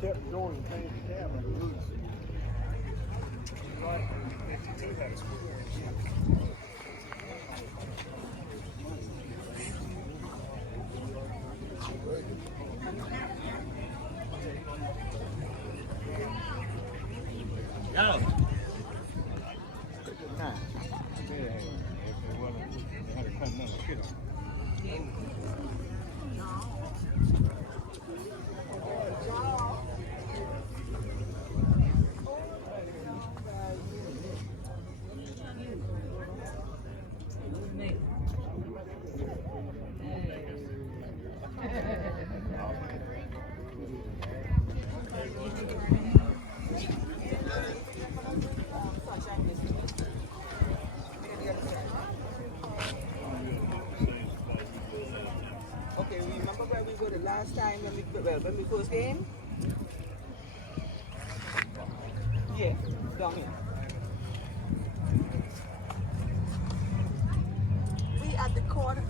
kept going and changed the cab and it loose. Right, 52 had a square. Go. Okay, remember where we were the last time when we first came? Yeah, down here. We at the corner.